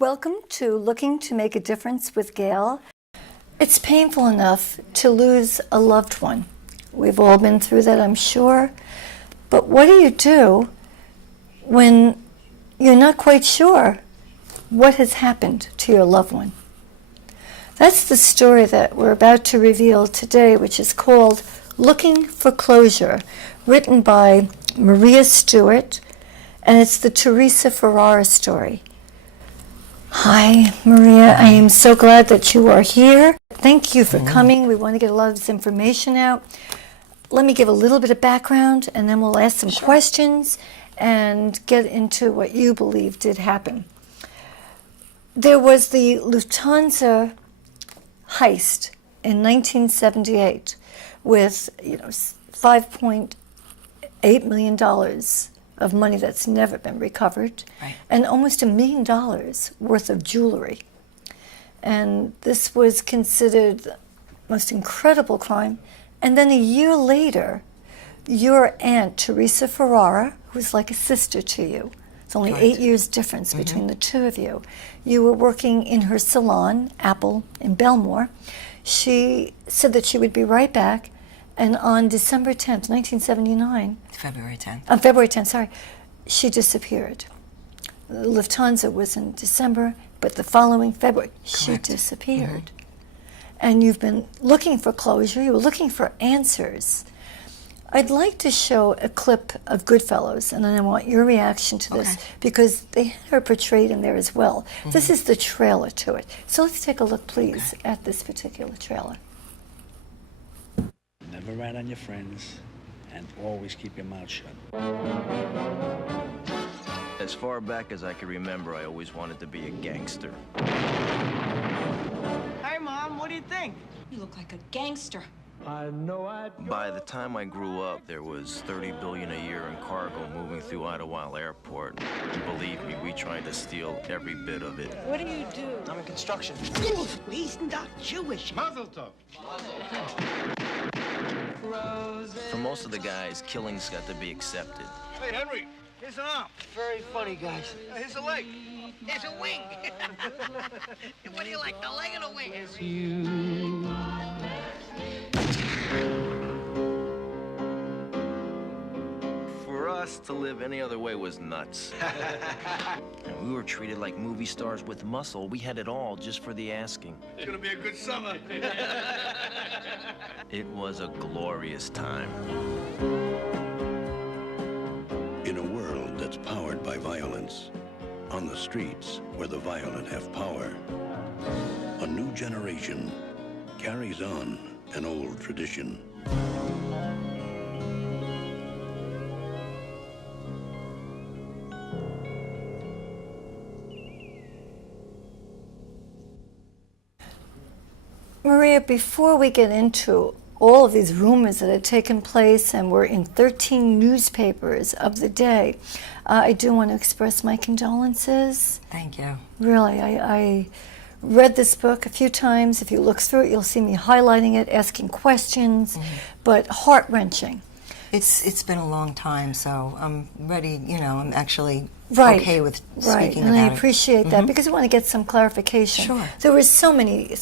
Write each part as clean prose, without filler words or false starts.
Welcome to Looking to Make a Difference with GAIL. It's painful enough to lose a loved one. We've all been through that, I'm sure. But what do you do when you're not quite sure what has happened to your loved one? That's the story that we're about to reveal today, which is called Looking for Closure, written by Maria Stewart, and it's the Theresa Ferrara story. Hi, Maria. I am so glad that you are here. Thank you for coming. We want to get a lot of this information out. Let me give a little bit of background, and then we'll ask some questions and get into what you believe did happen. There was the Lufthansa heist in 1978 with $5.8 million of money that's never been recovered, right, and almost $1 million worth of jewelry. And this was considered the most incredible crime. And then a year later, your aunt, Theresa Ferrara, who's like a sister to you, it's only right, 8 years difference between the two of you. You were working in her salon, Apple, in Belmore. She said that she would be right back. And on December 10th, 1979... February 10th. On February 10th, sorry, she disappeared. Lufthansa was in December, but the following February, she disappeared. And you've been looking for closure. You were looking for answers. I'd like to show a clip of Goodfellas, and then I want your reaction to this, because they had her portrayed in there as well. This is the trailer to it. So let's take a look, please, at this particular trailer. Never rat on your friends, and always keep your mouth shut. As far back as I can remember, I always wanted to be a gangster. Hey, Mom, what do you think? You look like a gangster. By the time I grew up, there was $30 billion a year in cargo moving through Idlewild Airport. Believe me, we tried to steal every bit of it. What do you do? I'm in construction. He's not Jewish. Mazel tov. For most of the guys, killings got to be accepted. Hey, Henry, here's an arm. Very funny, guys. Here's a leg. Here's a wing. What do you like, the leg or the wing? For us, to live any other way was nuts. And we were treated like movie stars with muscle. We had it all just for the asking. It's gonna be a good summer. It was a glorious time. In a world that's powered by violence, on the streets where the violent have power, a new generation carries on an old tradition. Maria, before we get into all of these rumors that had taken place and were in 13 newspapers of the day, I do want to express my condolences. Thank you. Really, I read this book a few times. If you look through it, you'll see me highlighting it, asking questions, but heart-wrenching. It's been a long time, so I'm ready, I'm actually Right. okay with Right, speaking and about I it. appreciate that because I want to get some clarification. Sure. There were so many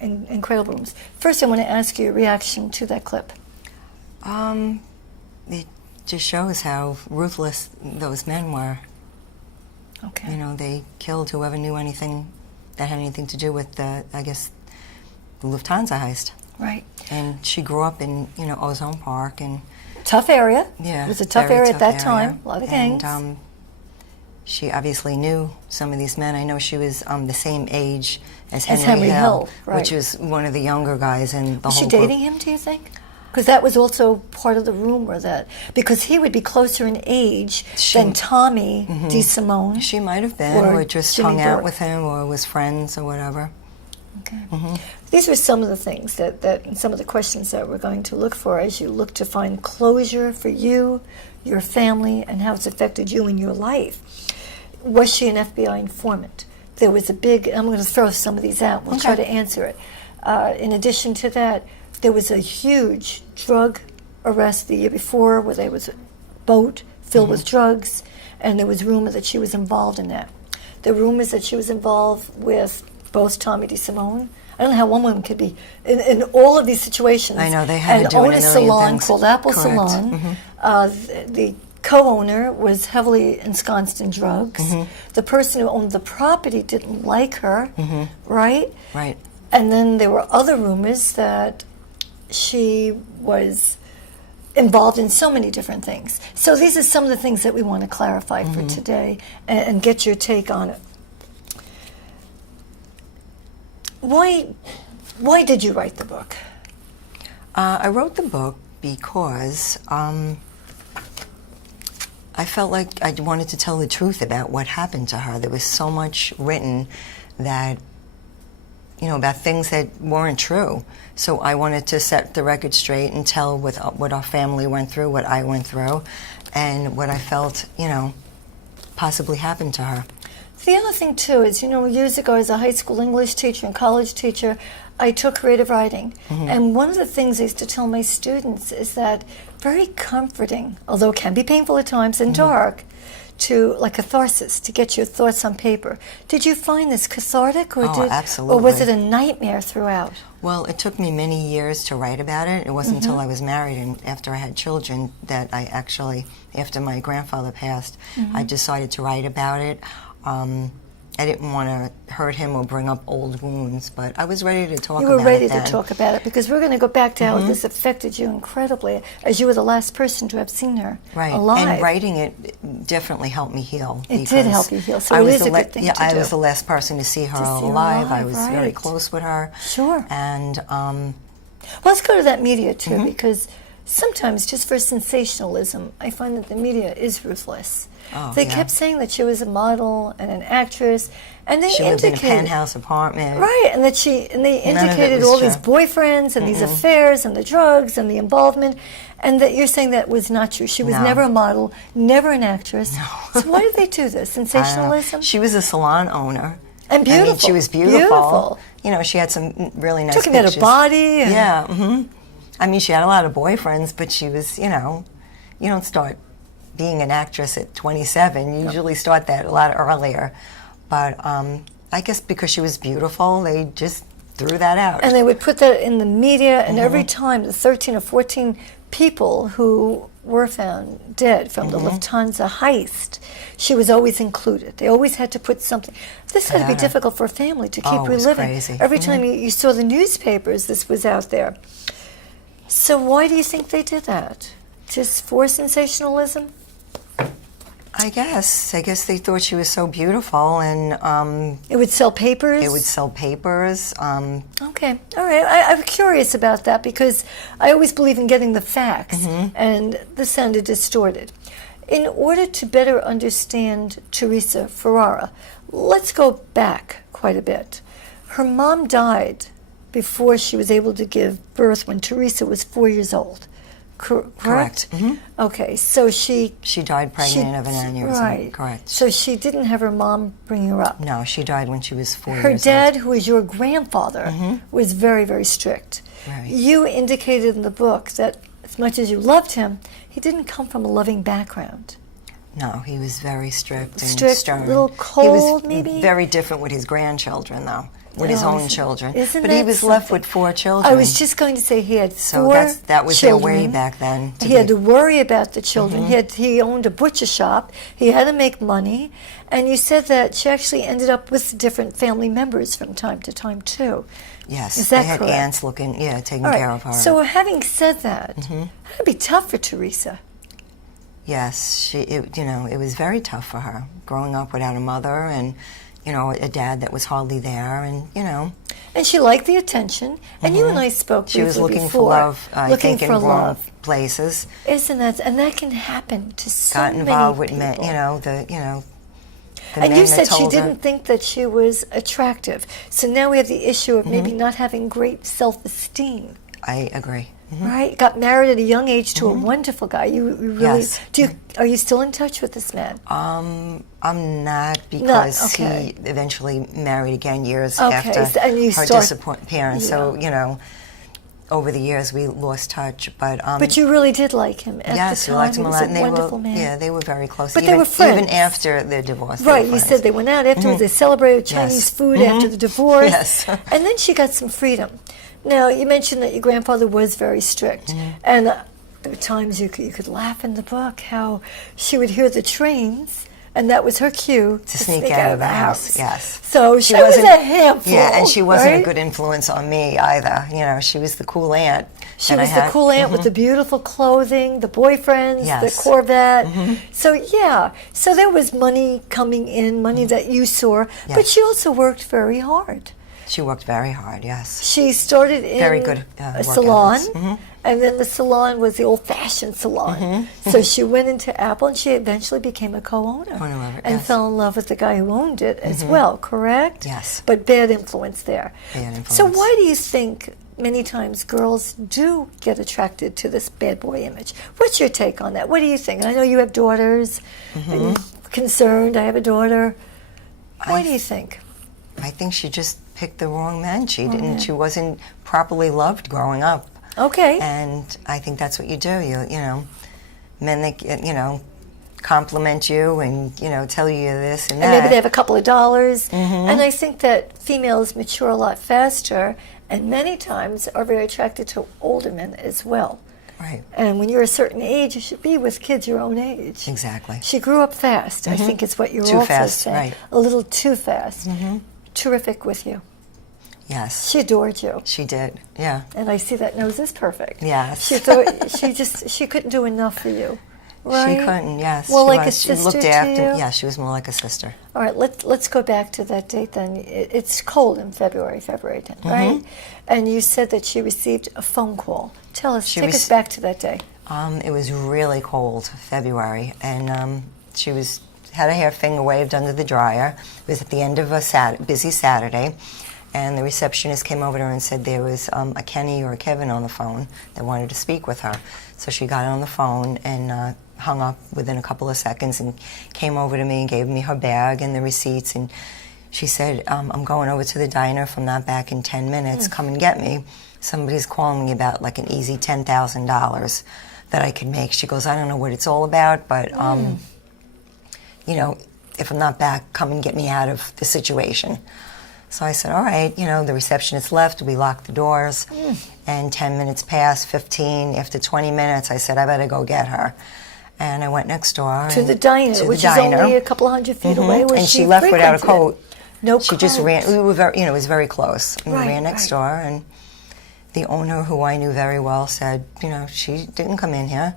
incredible rooms. First, I want to ask you your reaction to that clip. It just shows how ruthless those men were. Okay. They killed whoever knew anything that had anything to do with the Lufthansa heist. Right. And she grew up in, Ozone Park, and Tough area. yeah, It was a tough very area tough at that area. time. A lot of gangs. And she obviously knew some of these men. I know she was the same age as Henry Hill, right. which was one of the younger guys in the Was whole she group. dating him, do you think? Because that was also part of the rumor because he would be closer in age than Tommy DeSimone. She might have been, or just Jimmy hung out Burke. with him, or was friends, or whatever. Okay. These were some of the things that some of the questions that we're going to look for as you look to find closure for you, your family, and how it's affected you in your life. Was she an FBI informant? There was a big, I'm going to throw some of these out. We'll try to answer it. In addition to that, there was a huge drug arrest the year before where there was a boat filled with drugs, and there was rumor that she was involved in that. There were rumors that she was involved with both Tommy DeSimone. I don't know how one woman could be in all of these situations. I know, they had to and do own a a million salon things. called Apple Correct. Salon. The co-owner was heavily ensconced in drugs. The person who owned the property didn't like her, right? Right. And then there were other rumors that she was involved in so many different things. So these are some of the things that we want to clarify for today and get your take on it. Why did you write the book? I wrote the book because I felt like I wanted to tell the truth about what happened to her. There was so much written that, about things that weren't true. So I wanted to set the record straight and tell what our family went through, what I went through, and what I felt, possibly happened to her. The other thing, too, is, years ago as a high school English teacher and college teacher, I took creative writing. And one of the things I used to tell my students is that very comforting, although it can be painful at times and dark, like catharsis, to get your thoughts on paper. Did you find this cathartic? Absolutely. Or was it a nightmare throughout? Well, it took me many years to write about it. It wasn't until I was married and after I had children that I actually, after my grandfather passed, I decided to write about it. I didn't want to hurt him or bring up old wounds, but I was ready to talk about it. You were ready to then. talk about it because we're going to go back to how this affected you incredibly, as you were the last person to have seen her alive. And writing it definitely helped me heal. It did help you heal, so it is a good thing to do. I was the last person to see her alive. I was very close with her. Sure. And well, let's go to that media too, because sometimes, just for sensationalism, I find that the media is ruthless. They kept saying that she was a model and an actress, and they she lived in a indicated penthouse apartment. right, and they indicated was all true. these boyfriends and these affairs and the drugs and the involvement, and that you're saying that was not true. She was never a model, never an actress. So why did they do this? Sensationalism? She was a salon owner. And beautiful. I mean, she was beautiful. She had some really nice Talking pictures. about her body. And Yeah. I mean, she had a lot of boyfriends, but she was, you don't start being an actress at 27. You usually start that a lot earlier. But I guess because she was beautiful, they just threw that out. And they would put that in the media, and every time the 13 or 14 people who were found dead from the Lufthansa heist, she was always included. They always had to put something. This had to be difficult for a family to keep it was reliving. crazy. Every time you saw the newspapers, this was out there. So why do you think they did that? Just for sensationalism? I guess they thought she was so beautiful, and It would sell papers? it would sell papers. Okay, all right. I'm curious about that because I always believe in getting the facts, and this sounded distorted. In order to better understand Theresa Ferrara, let's go back quite a bit. Her mom died before she was able to give birth when Theresa was 4 years old. correct? Okay, so she died pregnant of an aneurysm. Right. Correct. So she didn't have her mom bring her up. No, she died when she was 4 Her years dad, old. who was your grandfather, was very, very strict. Right. You indicated in the book that as much as you loved him, he didn't come from a loving background. No, he was very strict and Strict, stern. a little cold, he was maybe? very different with his grandchildren, though, with his Oh, own children. isn't But he that was left something? with 4 children. I was just going to say he had so four that was children. their way back then. He had to worry about the children. He owned a butcher shop. He had to make money. And you said that she actually ended up with different family members from time to time, too. Yes, Is that they had correct? aunts taking All right. care of her. So having said that, that'd be tough for Theresa. Yes, it was very tough for her, growing up without a mother and, a dad that was hardly there, and, And she liked the attention. And you and I spoke she was briefly looking before. for love, I looking think, for in wrong love. places. Isn't that? And that can happen to so Got many involved with people. men, the And men you that said she told her- didn't think that she was attractive. So now we have the issue of maybe not having great self-esteem. I agree. Right? Got married at a young age to a wonderful guy. You really Yes. Are you still in touch with this man? I'm not, because okay. he eventually married again years Okay, after so- and you her start- disappearance. So, over the years we lost touch. But you really did like him at yes, the we time. liked him He a was lot. And they wonderful were, man. yeah, they were very close. But even, they were friends. Even after their divorce. they Right, were you friends. said they went out afterwards, they celebrated Chinese food after the divorce. Yes. And then she got some freedom. Now, you mentioned that your grandfather was very strict. And there were times you could laugh in the book how she would hear the trains, and that was her cue to sneak out of the house. Yes. So she was a handful. Yeah, and she wasn't right? a good influence on me either. She was the cool aunt. She that I was the had. cool aunt with the beautiful clothing, the boyfriends, Yes. the Corvette. So yeah, so there was money coming in, money that you saw, but Yes. she also worked very hard. She worked very hard, yes. She started in Very good, a work salon, ethics. and then the salon was the old-fashioned salon. So she went into Apple, and she eventually became a co-owner, Owner of it, and yes. fell in love with the guy who owned it as well. Correct? Yes. But bad influence there. Bad influence. So why do you think many times girls do get attracted to this bad boy image? What's your take on that? What do you think? I know you have daughters, and you're concerned. I have a daughter. Why do you think? I think she just picked the wrong man. She didn't. She wasn't properly loved growing up. Okay. And I think that's what you do. Men that compliment you and tell you this and that. And maybe they have a couple of dollars. And I think that females mature a lot faster, and many times are very attracted to older men as well. Right. And when you're a certain age, you should be with kids your own age. Exactly. She grew up fast. I think it's what you're Too also fast, saying. right. A little too fast. Terrific with you. Yes. She adored you. She did. Yeah. And I see that nose is perfect. Yes. She thought she couldn't do enough for you. Right? She couldn't. Yes. Well, she like was. a sister She looked to after. you? Yeah, she was more like a sister. All right, let's go back to that date then. It's cold in February 10th, right? And you said that she received a phone call. Tell us, take us back to that day. It was really cold, February, and she had her hair finger waved under the dryer. It was at the end of a busy Saturday, and the receptionist came over to her and said there was a Kenny or a Kevin on the phone that wanted to speak with her. So she got on the phone and hung up within a couple of seconds and came over to me and gave me her bag and the receipts, and she said, I'm going over to the diner if I'm not back in 10 minutes. Come and get me. Somebody's calling me about like an easy $10,000 that I could make. She goes, I don't know what it's all about, but if I'm not back, come and get me out of the situation. So I said, all right. The receptionist left. We locked the doors. And 10 minutes passed, 15. After 20 minutes, I said, I better go get her. And I went next door. To the diner, which is only a couple of 100 feet away. Where And she left without a frequented. coat. No She coat. just ran. We were very, it was very close. We Right, ran next door, and the owner, who I knew very well, said, she didn't come in here,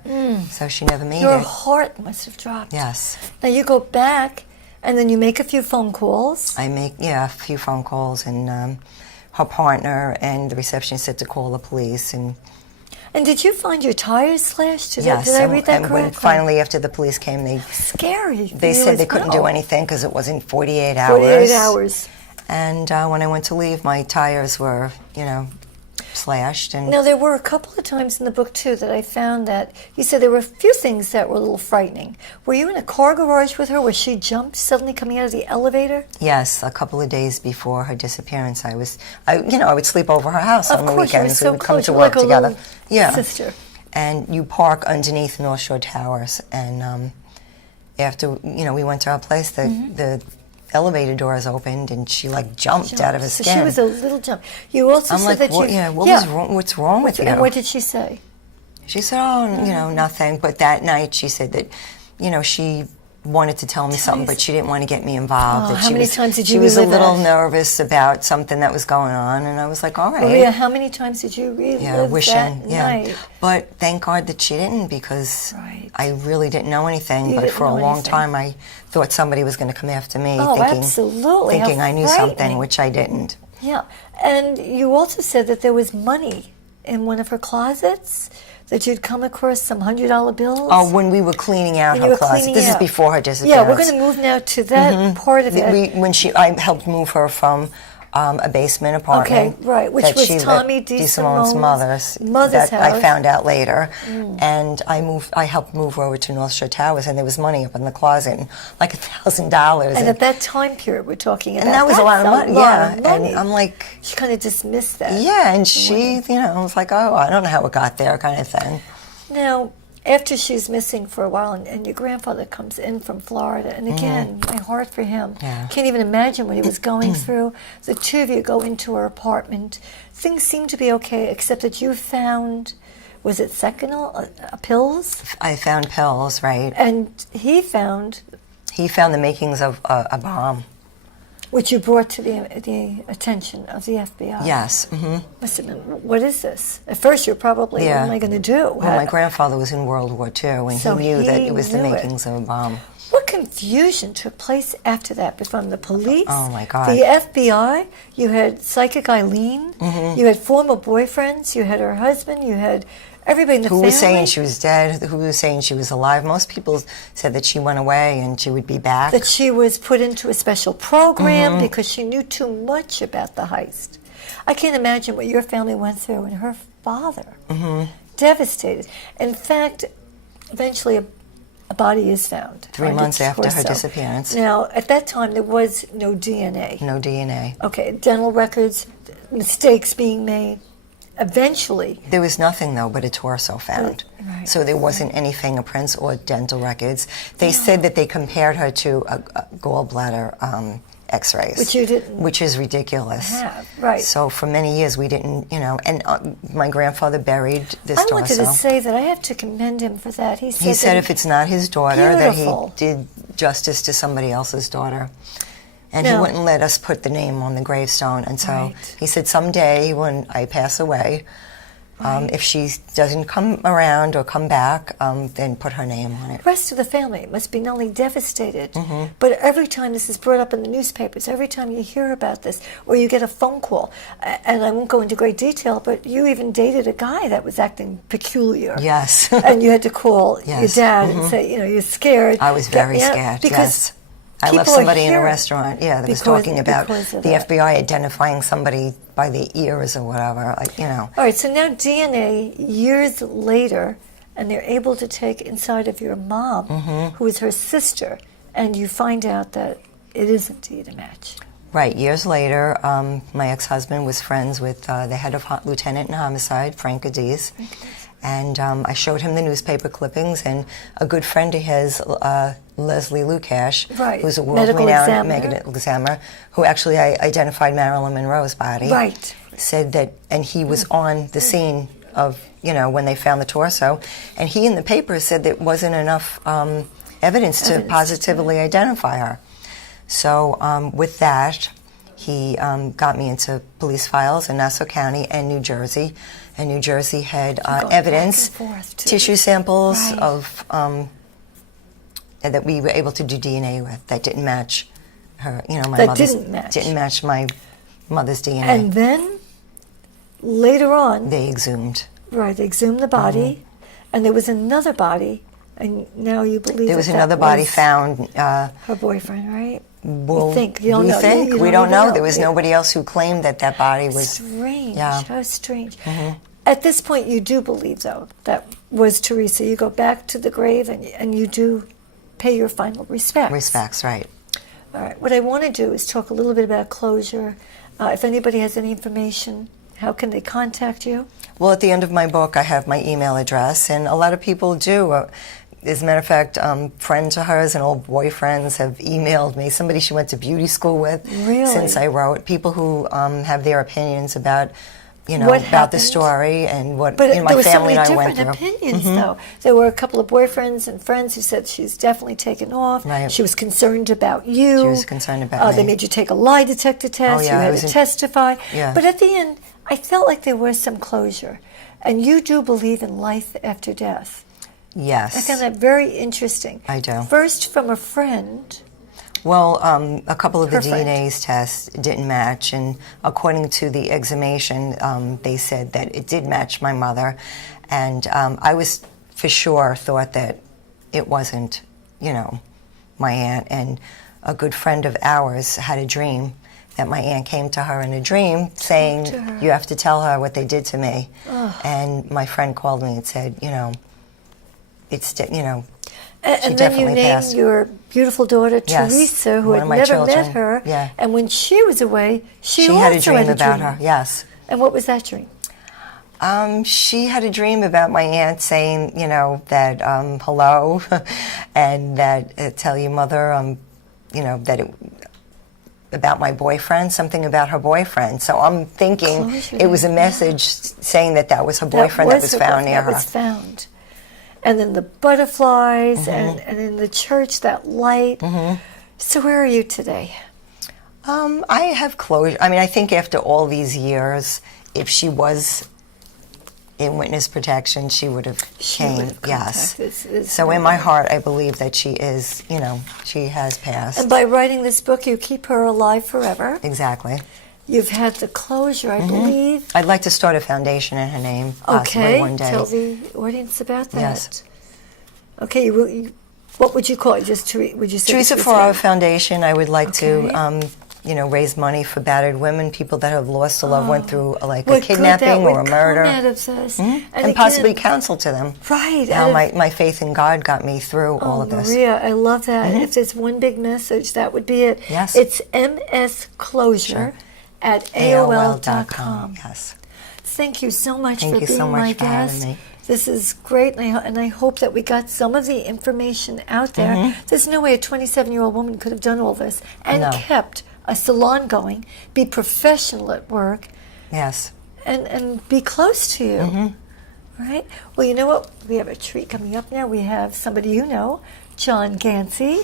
so she never made Your it. heart must have dropped. Yes. Now you go back, and then you make a few phone calls. I make, a few phone calls, and her partner and the receptionist said to call the police, and And did you find your tires slashed? Did yes, I read that and correctly? when finally after the police came, Scary. they You said as they couldn't well. do anything because it wasn't 48 hours. 48 hours. And when I went to leave, my tires were, slashed. And Now, there were a couple of times in the book, too, that I found that you said there were a few things that were a little frightening. Were you in a car garage with her where she jumped suddenly coming out of the elevator? yes, a couple of days before her disappearance, I would sleep over her house on the Of course, you were weekends. so We would come close. to You were work like a together. little Yeah. sister. And you park underneath North Shore Towers. And after, we went to our place, the elevator doors opened, and she, like, jumped out of her So skin. she was a little jump. You also I'm said like, that what, you... was wrong, what's wrong with you? And what did she say? She said, nothing. But that night, she said that, she wanted to tell me something, but she didn't want to get me involved. Oh, that how she many was, times did you She was a relive little that? nervous about something that was going on, and I was like, all right. Maria, how many times did you relive that night? But thank God that she didn't, because Right. I really didn't know anything. You But didn't for a know long anything. time, I thought somebody was going to come after me, Oh, absolutely. thinking How I knew something, frightening. which I didn't. Yeah. And you also said that there was money in one of her closets, that you'd come across some $100 bills. Oh, when we were cleaning out When you her were closet. cleaning This is out. before her disappearance. Yeah, we're going to move now to that part of it. I helped move her from a basement apartment. Okay, right, which that was she Tommy let- D. Simone's Simone's mother's that house. I found out later, and I helped move her over to North Shore Towers, and there was money up in the closet, and like $1,000. And at that time period we're talking about, and that was a lot of money. Yeah, money. and I'm like, She kind of dismissed that. yeah, and she, was like, oh, I don't know how it got there, kind of thing. Now, after she's missing for a while, and your grandfather comes in from Florida, and again, my heart for him. Yeah. Can't even imagine what he was going through. The two of you go into her apartment. Things seem to be okay, except that you found, was it Seconal, pills? I found pills, right? And he found, He found the makings of a bomb. which you brought to the attention of the FBI. Yes. Must have been, what is this? At first, you're probably, what am I going to do? Well, my grandfather was in World War II, and So he knew that he it was the knew it. makings of a bomb. What confusion took place after that from the police? Oh, my God. The FBI, you had Psychic Eileen, you had former boyfriends, you had her husband, you had everybody in the Who family. was saying she was dead? Who was saying she was alive? Most people said that she went away and she would be back. That she was put into a special program because she knew too much about the heist. I can't imagine what your family went through, and her father. Devastated. In fact, eventually a body is found. 3 months after her disappearance. Now, at that time, there was no DNA. No DNA. Okay, dental records, mistakes being made. Eventually, There was nothing, though, but a torso found. Right. So there wasn't any fingerprints or dental records. They said that they compared her to a gallbladder x-rays. Which you didn't Which is ridiculous. have, right. So for many years we didn't, and my grandfather buried this I torso. wanted to say that I have to commend him for that. He said, He said that if it's not his daughter, Beautiful. that he did justice to somebody else's daughter. And he No. wouldn't let us put the name on the gravestone. And so Right. he said, someday when I pass away, if she doesn't come around or come back, then put her name on it. the rest of the family must be not only devastated, Mm-hmm. but every time this is brought up in the newspapers, every time you hear about this, or you get a phone call, and I won't go into great detail, but you even dated a guy that was acting peculiar. Yes. And you had to call your Yes. dad and say, you're scared. I was very Yeah, scared, because yes. I left people are somebody in a hearing- restaurant, that was because- talking about the because of that. FBI identifying somebody by the ears or whatever, All right, so now DNA, years later, and they're able to take inside of your mom, who is her sister, and you find out that it is indeed a match. Right. Years later, my ex-husband was friends with the head of lieutenant in homicide, Frank Cadiz, and I showed him the newspaper clippings, and a good friend of his, Leslie Lukash, Right. who's a Medical world-renowned examiner. medical examiner, who actually identified Marilyn Monroe's body, Right. said that, and he was on the scene of, when they found the torso, and he in the paper said there wasn't enough evidence to positively identify her. So with that, he got me into police files in Nassau County and New Jersey. And New Jersey had going evidence, back and forth, too. tissue samples Right. of that we were able to do DNA with that didn't match her. My That mother's didn't match. my mother's DNA. And then, later on, they exhumed. right, they exhumed the body, and there was another body, and now you believe There was that another that body was found. her boyfriend, right? Well, You think? You don't we know. think. You we don't don't know. know. There was nobody else who claimed that that body was... Strange. Yeah. How strange. At this point, you do believe, though, that was Theresa. You go back to the grave and you do pay your final respects. Respects, right. All right. What I want to do is talk a little bit about closure. If anybody has any information, how can they contact you? Well, at the end of my book, I have my email address, and a lot of people do. As a matter of fact, friends of hers and old boyfriends have emailed me. Somebody she went to beauty school with Really? since I wrote. People who have their opinions about, What about the happened? story and what But my there were so family many and I went different through. opinions, though. There were a couple of boyfriends and friends who said she's definitely taken off. Right. She was concerned about you. She was concerned about They me. made you take a lie detector test. yeah, You I had was to in- testify. Yeah. But at the end, I felt like there was some closure. And you do believe in life after death. Yes. I found that very interesting. I do. First, from a friend. Well, a couple of the Her friend. DNA tests didn't match, and according to the exhumation, they said that it did match my mother, and I was for sure thought that it wasn't, my aunt. And a good friend of ours had a dream that my aunt came to her in a dream saying, to her. "You have to tell her what they did to me." And my friend called me and said, it's And then you definitely named passed. your beautiful daughter, Yes, Theresa, who one had of my never children. met her. Yeah. And when she was away, she She also had a dream had a about dream. her. Yes. And what was that dream? She had a dream about my aunt saying, that hello, and that tell your mother, that about my boyfriend, something about her boyfriend. So I'm thinking Closure. it was a message saying that was her boyfriend that was her found boyfriend near that her. was found. And then the butterflies, Mm-hmm. and in the church, that light. So where are you today? I have closure. I mean, I think after all these years, if she was in witness protection, she would have She would came. have Yes. contacted. So in my heart, I believe that she is, she has passed. And by writing this book, you keep her alive forever. Exactly. You've had the closure, I believe. I'd like to start a foundation in her name, possibly Okay, one day. tell the audience about that. Yes. Okay, what would you call it? Just would you say Theresa this was Ferrara about- Foundation. I would like Okay. to, raise money for battered women, people that have lost a loved one through a What good kidnapping that or a would murder, come out of this. and again, possibly counsel to them. right. Now, out of- my faith in God got me through all of this. Maria, I love that. If there's one big message, that would be it. Yes. It's msclosure at AOL.com. Yes. Thank you so much Thank for you being so much my for having guest. me. This is great, and I hope that we got some of the information out there. Mm-hmm. There's no way a 27-year-old woman could have done all this and No. kept a salon going, be professional at work, Yes. and be close to you. Mm-hmm. Right? Well, you know what? We have a treat coming up now. We have somebody you know, John Ganci,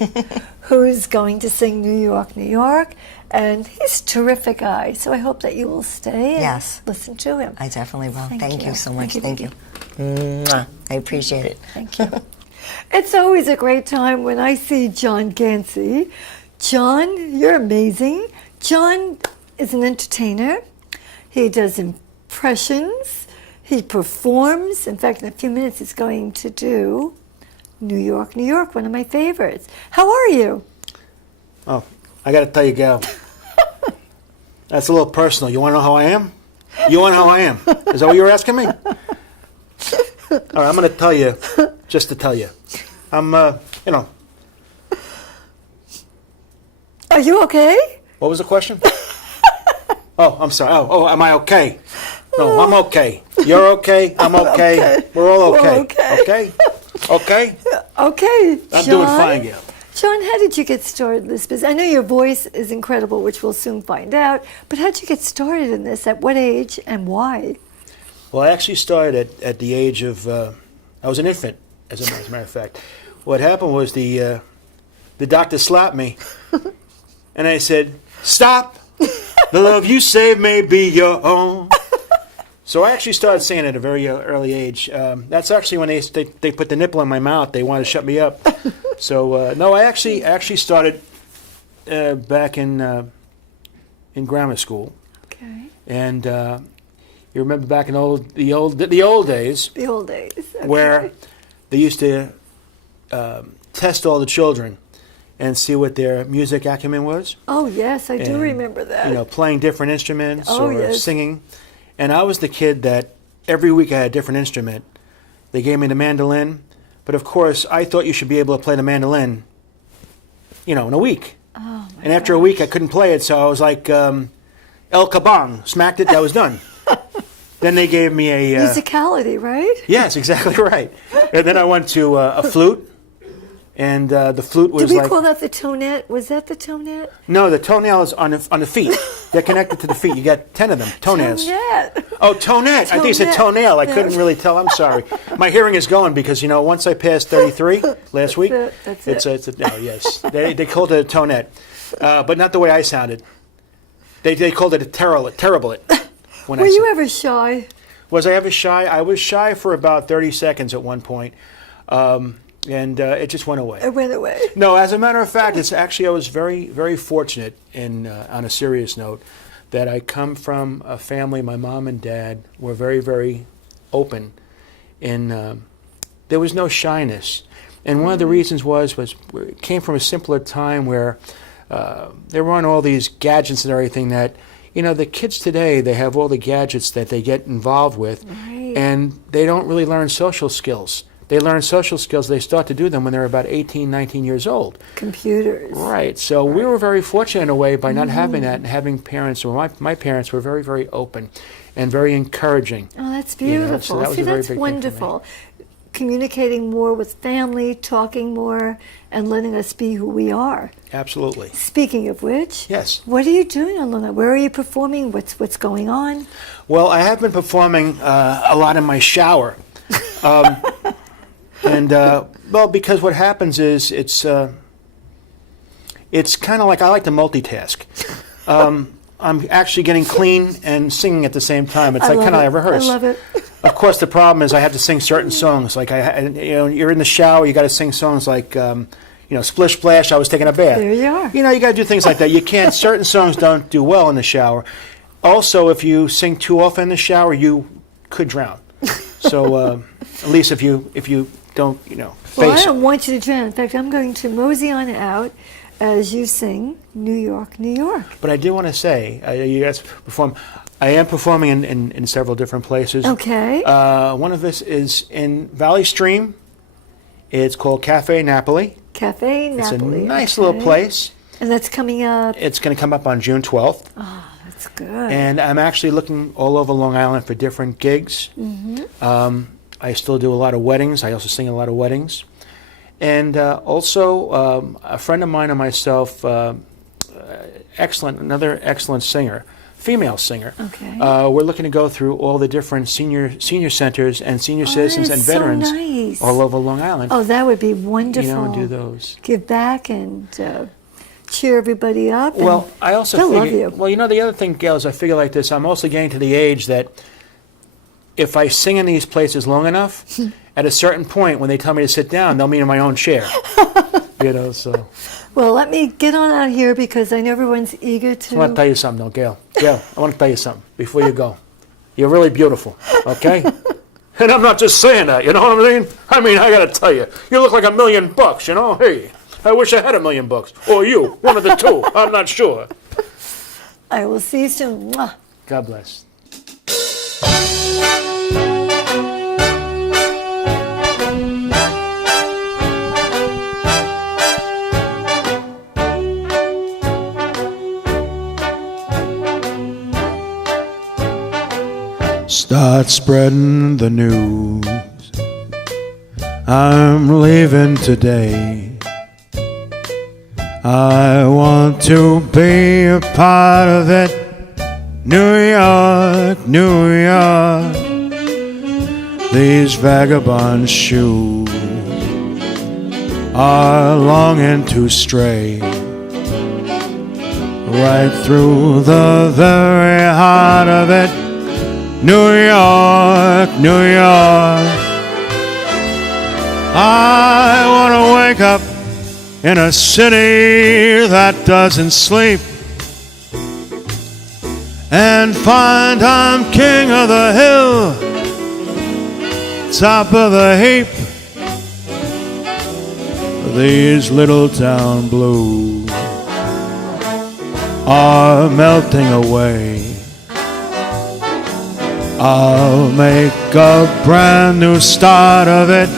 who's going to sing New York, New York. And he's a terrific guy. So I hope that you will stay and Yes. listen to him. I definitely will. Thank Thank you. you so much. Thank you, Thank you. Mwah. I appreciate it. Thank you. It's always a great time when I see John Ganci. John, you're amazing. John is an entertainer. He does impressions. He performs. In fact, in a few minutes, he's going to do New York, New York, one of my favorites. How are you? Oh, I got to tell you, Gail, that's a little personal. You want to know how I am? You want to know how I am? Is that what you were asking me? All right, I'm going to tell you, just to tell you. I'm, Are you okay? what was the question? Oh, I'm sorry. Oh, am I okay? No, I'm okay. You're okay. I'm okay. Okay. We're all okay. We're okay. Okay? Okay? Okay, I'm John. doing fine, Gail. John, how did you get started in this business? I know your voice is incredible, which we'll soon find out, but how did you get started in this? At what age and why? Well, I actually started at the age of, I was an infant, as a matter of fact. What happened was the doctor slapped me, and I said, "Stop! The love you save may be your own." So I actually started singing at a very early age. That's actually when they put the nipple in my mouth. They wanted to shut me up. So no, I actually started back in grammar school. Okay. And you remember back in the old days The old days. Okay. where they used to test all the children, and see what their music acumen was. Oh, yes, I do And, remember that. You know, playing different instruments Oh, or yes. singing. And I was the kid that every week I had a different instrument. They gave me the mandolin, but of course I thought you should be able to play the mandolin, you know, in a week. Oh, and after a week I couldn't play it, so I was like, El Kabong, smacked it, that was done. Then they gave me a... musicality, right? Yes, exactly right. And then I went to a flute, and the flute was Did we like... call that the tonette? Was that the tonette? No, the toenail is on the feet. They're connected to the feet. You got 10 of them, toenails. Tonette. Oh, toenail. I think you said Tonette. toenail. I No. couldn't really tell. I'm sorry. My hearing is going because, you know, once I passed 33 last week, That's it's no, yes. They called it a tonette, but not the way I sounded. They called it a terrible. When Were I you said- ever shy? Was I ever shy? I was shy for about 30 seconds at one point, and it just went away. It went away. No, as a matter of fact, it's actually I was very fortunate in on a serious note that I come from a family. My mom and dad were very open, and there was no shyness. And one of the reasons was it came from a simpler time where there weren't all these gadgets and everything that. You know, the kids today, they have all the gadgets that they get involved with, Right. and they don't really learn social skills. They learn social skills, they start to do them when they're about 18, 19 years old. Computers. Right. So we were very fortunate in a way by not having that and having parents, or my parents were very open and very encouraging. Oh, that's You know, beautiful. so that was See, a very that's big thing for me. wonderful. Communicating more with family, talking more, and letting us be who we are. Absolutely. Speaking of which, Yes. what are you doing on Long Island? Where are you performing? What's going on? Well, I have been performing a lot in my shower. Well, because what happens is it's kind of like I like to multitask. I'm actually getting clean and singing at the same time. It's like kind of like rehearse. I love it. Of course, the problem is I have to sing certain songs. Like you're in the shower, you got to sing songs like, Splish Splash. I was taking a bath. There you are. You know, you got to do things like that. You can't. Certain songs don't do well in the shower. Also, if you sing too often in the shower, you could drown. So at least if you don't, Well, I face it. don't want you to drown. In fact, I'm going to mosey on out as you sing New York, New York. But I do want to say, you guys perform. I am performing in several different places. Okay. One of this is in Valley Stream. It's called Cafe Napoli. Cafe It's Napoli. a nice little place. And that's coming up. It's going to come up on June 12th. Oh, that's good. And I'm actually looking all over Long Island for different gigs. Mm-hmm. I still do a lot of weddings. I also sing at a lot of weddings. And also, a friend of mine and myself, another excellent singer, female singer. Okay. We're looking to go through all the different senior centers and senior citizens and that's so veterans nice. all over Long Island. Oh, that would be wonderful. And do those. Give back and cheer everybody up. and Well, I also they'll figure, love you. well, the other thing, Gail, is I figure like this. I'm also getting to the age that if I sing in these places long enough, at a certain point when they tell me to sit down, they'll meet in my own chair. So Well, let me get on out here because I know everyone's eager to. I want to tell you something, though, Gail. Gail, I want to tell you something before you go. You're really beautiful, okay? And I'm not just saying that, you know what I mean? I mean, I got to tell you, you look like $1 million, you know? Hey, I wish I had $1 million. Or you, one of the two. I'm not sure. I will see you soon. Mwah. God bless. Start spreading the news. I'm leaving today. I want to be a part of it. New York, New York. These vagabond shoes are longing to stray right through the very heart of it. New York, New York. I want to wake up in a city that doesn't sleep and find I'm king of the hill, top of the heap. these little town blues are melting away. I'll make a brand new start of it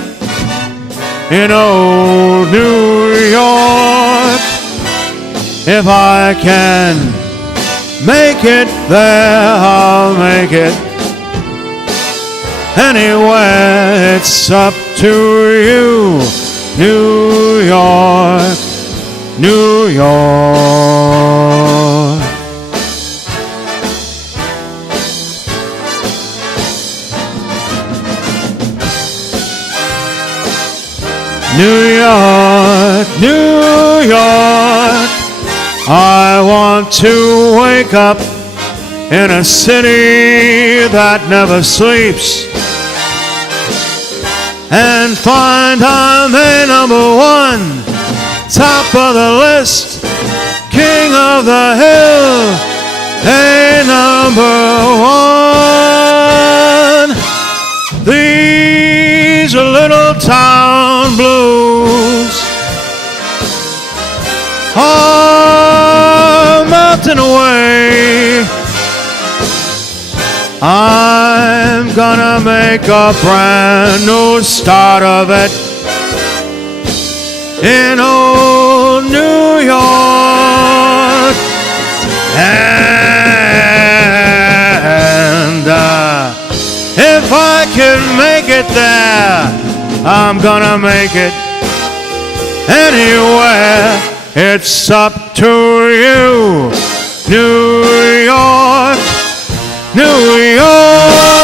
in old New York. If I can make it there, I'll make it anywhere. It's up to you, New York, New York. New York, New York, I want to wake up in a city that never sleeps and find I'm a number one, top of the list, king of the hill, a number one. These little town blues are melting away. I'm gonna make a brand new start of it in old New York. And if I can make it there, I'm gonna make it anywhere. It's up to you, New York, New York.